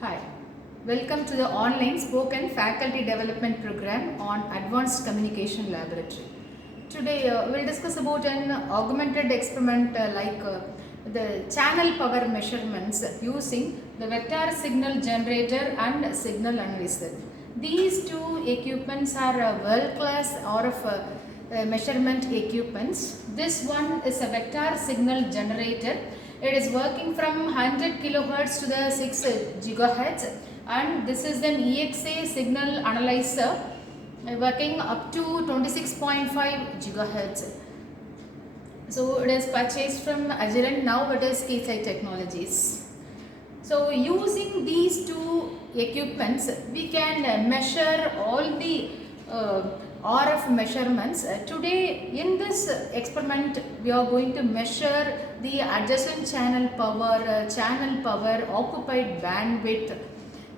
Hi, welcome to the online spoken faculty development program on Advanced Communication Laboratory. Today we'll discuss about an augmented experiment the channel power measurements using the vector signal generator and signal analyzer. These two equipments are world-class RF measurement equipments. This one is a vector signal generator. It is working from 100 kilohertz to the 6 gigahertz, and this is an EXA signal analyzer working up to 26.5 gigahertz. So it is purchased from Agilent, now it is Keysight Technologies. So using these two equipments, we can measure all the RF measurements. Today in this experiment, we are going to measure the adjacent channel power, occupied bandwidth,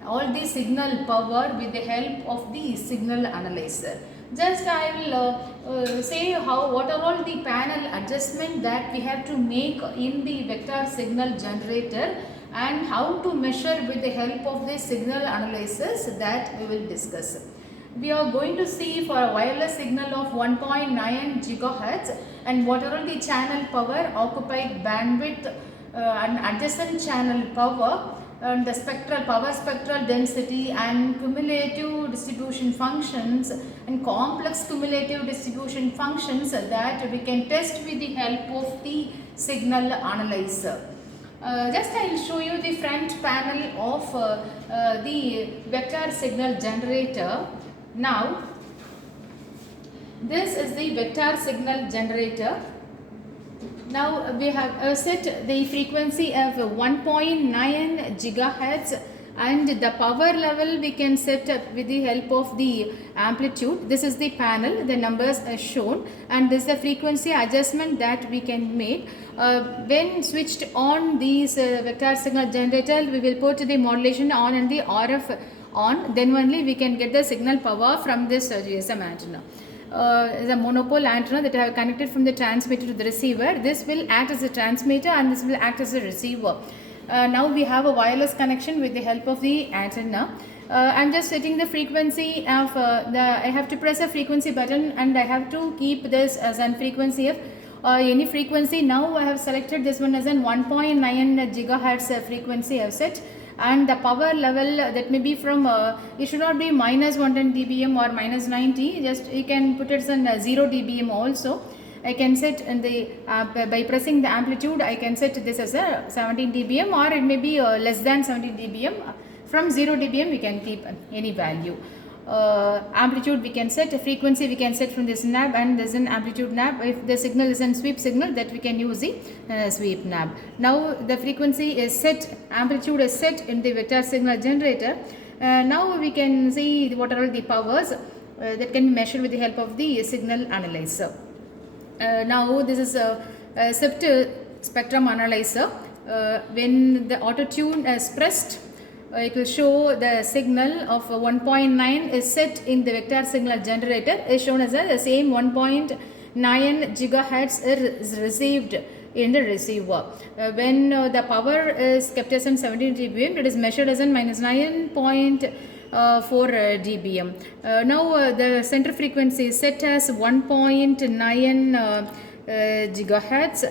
all the signal power with the help of the signal analyzer. Just I will say what are all the panel adjustment that we have to make in the vector signal generator and how to measure with the help of the signal analyzers that we will discuss. We are going to see for a wireless signal of 1.9 gigahertz and what are all the channel power, occupied bandwidth and adjacent channel power and the spectral density and cumulative distribution functions and complex cumulative distribution functions that we can test with the help of the signal analyzer. Just I will show you the front panel of the vector signal generator. Now this is the vector signal generator. Now we have set the frequency of 1.9 gigahertz and the power level we can set up with the help of the amplitude. This is the panel, the numbers are shown, and this is the frequency adjustment that we can make. When switched on these vector signal generator, we will put the modulation on and the RF on, then only we can get the signal power from this GSM antenna. Is a monopole antenna that I have connected from the transmitter to the receiver. This will act as a transmitter and this will act as a receiver. Now we have a wireless connection with the help of the antenna. I am just setting the frequency of I have to press a frequency button and I have to keep this as an frequency of any frequency. Now I have selected this one as an 1.9 gigahertz frequency I have set, and the power level that may be from it should not be minus 110 dBm or minus 90, just you can put it as 0 dBm also. I can set in the by pressing the amplitude I can set this as a 17 dBm or it may be less than 17 dBm. From 0 dBm we can keep any value. Amplitude we can set, frequency we can set from this knob, and there is an amplitude knob. If the signal is a sweep signal, that we can use the sweep knob. Now the frequency is set, amplitude is set in the vector signal generator. Now we can see what are all the powers that can be measured with the help of the signal analyzer. Now this is a spectrum analyzer. When the auto tune is pressed, it will show the signal of 1.9 is set in the vector signal generator is shown as the same 1.9 gigahertz is received in the receiver. When the power is kept as in 17 dBm, it is measured as in minus 9.4 dBm. Now the center frequency is set as 1.9 gigahertz.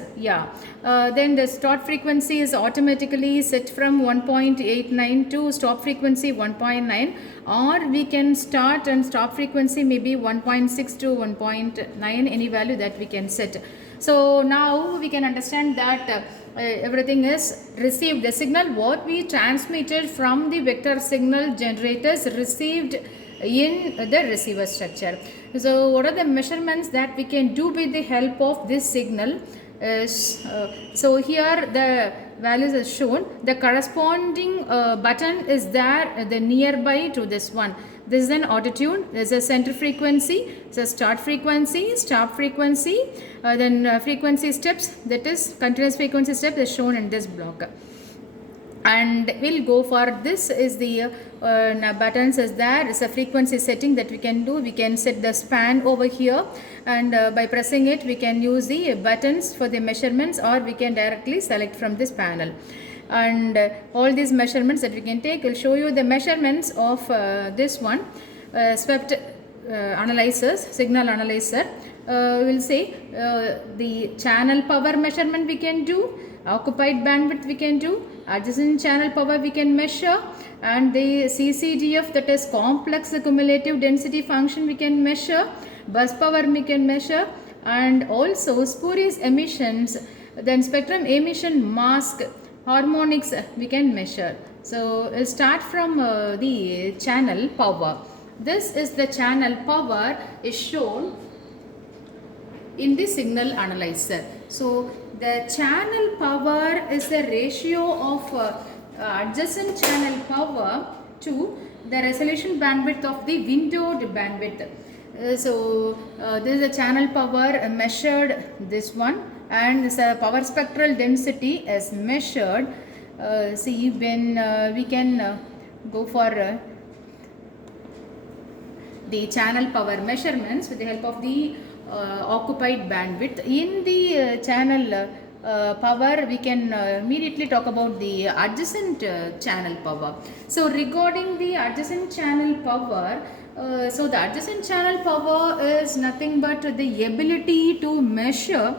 Then the start frequency is automatically set from 1.89 to stop frequency 1.9, or we can start and stop frequency maybe 1.6 to 1.9, any value that we can set. So now we can understand that everything is received. The signal what we transmitted from the vector signal generators received in the receiver structure. So what are the measurements that we can do with the help of this signal? So here the values are shown. The corresponding button is there, the nearby to this one. This is an auto tune. There is a center frequency, so start frequency, stop frequency, then frequency steps, that is continuous frequency step is shown in this block. And we'll go for this is the buttons is there is a frequency setting that we can do. We can set the span over here, and by pressing it we can use the buttons for the measurements, or we can directly select from this panel. and all these measurements that we can take. Will show you the measurements of this one, swept analyzers, signal analyzer. We'll say the channel power measurement we can do, occupied bandwidth we can do, adjacent channel power we can measure, and the CCDF, that is complex cumulative density function, we can measure, bus power we can measure, and also spurious emissions, then spectrum emission mask, harmonics we can measure. So we'll start from the channel power. This is the channel power is shown in the signal analyzer. So the channel power is the ratio of adjacent channel power to the resolution bandwidth of the windowed bandwidth. This is the channel power measured, this one, and this power spectral density is measured. See, when we can go for the channel power measurements with the help of the occupied bandwidth. In the channel power, we can immediately talk about the adjacent channel power. So regarding the adjacent channel power, so the adjacent channel power is nothing but the ability to measure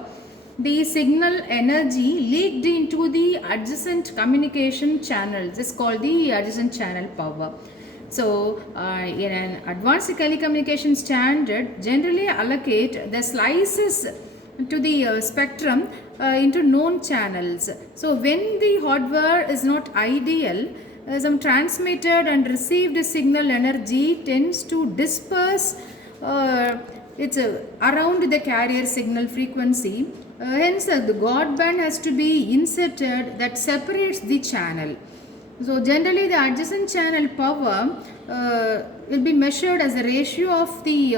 the signal energy leaked into the adjacent communication channels. This is called the adjacent channel power. So, in an advanced telecommunication standard, generally allocate the slices to the spectrum into known channels. So, when the hardware is not ideal, some transmitted and received signal energy tends to disperse around the carrier signal frequency. Hence, the guard band has to be inserted that separates the channel. So generally the adjacent channel power will be measured as a ratio of the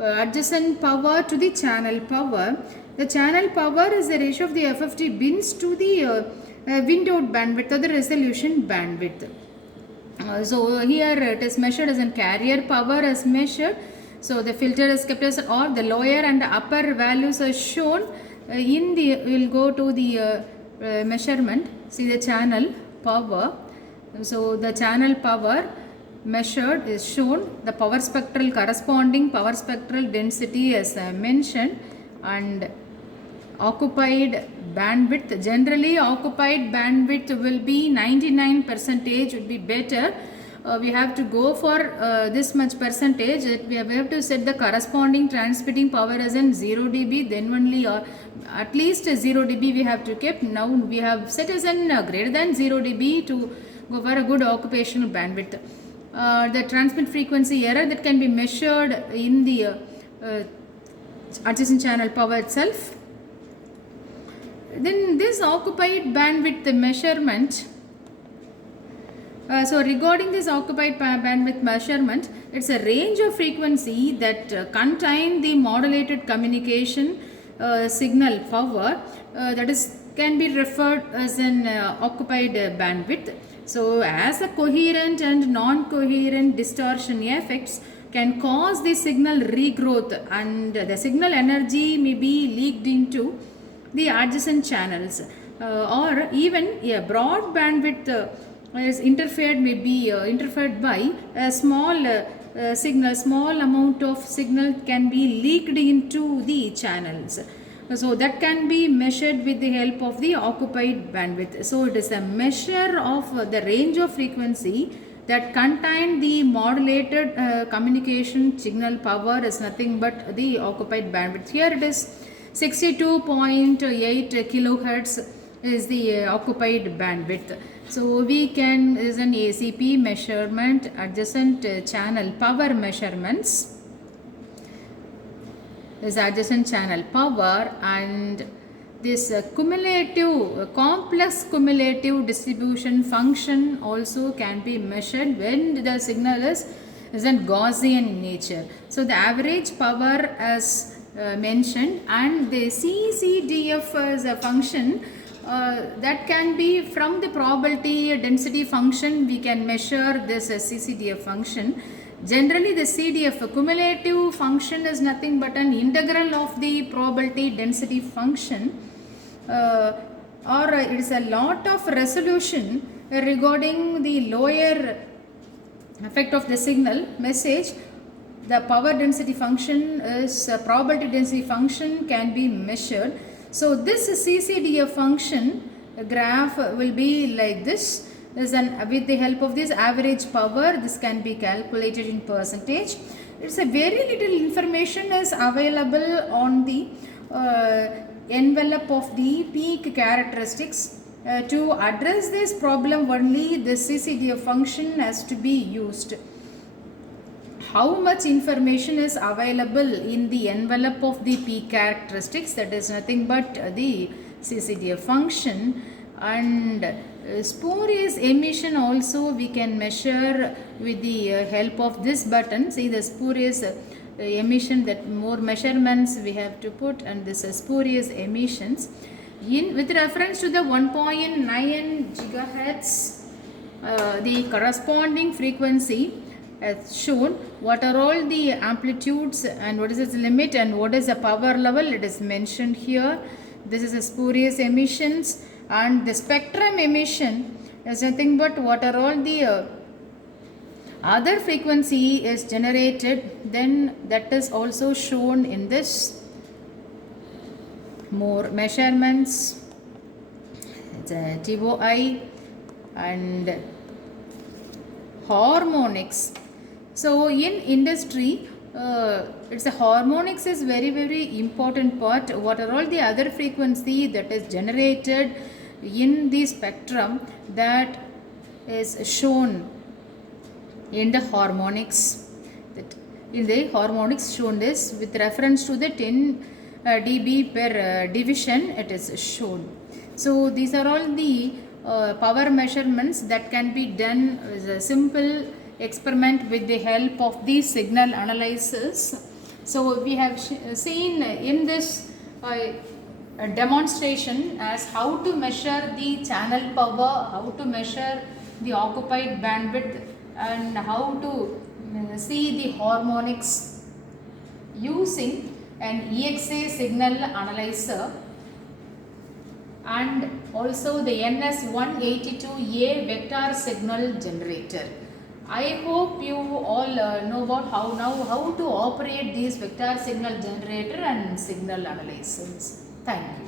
adjacent power to the channel power. The channel power is the ratio of the FFT bins to the windowed bandwidth or the resolution bandwidth. So here it is measured as in carrier power is measured. So the filter is kept as, or the lower and the upper values are shown in the, we'll go to the measurement. See the channel power. So the channel power measured is shown, the power spectral corresponding power spectral density as mentioned, and occupied bandwidth. Generally occupied bandwidth will be 99% would be better. We have to go for this much percentage. We have to set the corresponding transmitting power as in 0 dB, then only, or at least 0 dB we have to keep. Now we have set as in greater than 0 dB to go for a good occupational bandwidth. The transmit frequency error that can be measured in the adjacent channel power itself. Then this occupied bandwidth measurement. So regarding this occupied bandwidth measurement, it's a range of frequency that contain the modulated communication signal power that is can be referred as an occupied bandwidth. So as a coherent and non-coherent distortion effects can cause the signal regrowth, and the signal energy may be leaked into the adjacent channels, or even a broad bandwidth is interfered, may be interfered by a small signal. Small amount of signal can be leaked into the channels. So that can be measured with the help of the occupied bandwidth. So it is a measure of the range of frequency that contain the modulated communication signal power is nothing but the occupied bandwidth. Here it is 62.8 kilohertz is the occupied bandwidth. So we can, is an ACP measurement, adjacent channel power measurements. Is adjacent channel power, and this cumulative, complex cumulative distribution function also can be measured when the signal is a Gaussian in nature. So the average power as mentioned, and the CCDF is a function that can be from the probability density function. We can measure this CCDF function. Generally the CDF cumulative function is nothing but an integral of the probability density function, or it is a lot of resolution regarding the lower effect of the signal message. The power density function is probability density function can be measured. So this CCDF function graph will be like this. With the help of this average power, this can be calculated in percentage. It's a very little information is available on the envelope of the peak characteristics. To address this problem only, the CCDF function has to be used. How much information is available in the envelope of the peak characteristics? That is nothing but the CCDF function. And spurious emission also we can measure with the help of this button. See the spurious emission, that more measurements we have to put, and this is spurious emissions. With reference to the 1.9 gigahertz, the corresponding frequency as shown, what are all the amplitudes and what is its limit and what is the power level, it is mentioned here. This is a spurious emissions, and the spectrum emission is nothing but what are all the other frequency is generated, then that is also shown in this. More measurements, the TOI and harmonics. So in industry, it's a harmonics is very important part. What are all the other frequency that is generated in the spectrum, that is shown in the harmonics. That in the harmonics shown this with reference to the 10 dB per division it is shown. So these are all the power measurements that can be done as a simple experiment with the help of the signal analyzers. So we have seen in this demonstration as how to measure the channel power, how to measure the occupied bandwidth, and how to see the harmonics using an EXA signal analyzer, and also the NS182A vector signal generator. I hope you all know about how to operate these vector signal generator and signal analyzers. Thank you.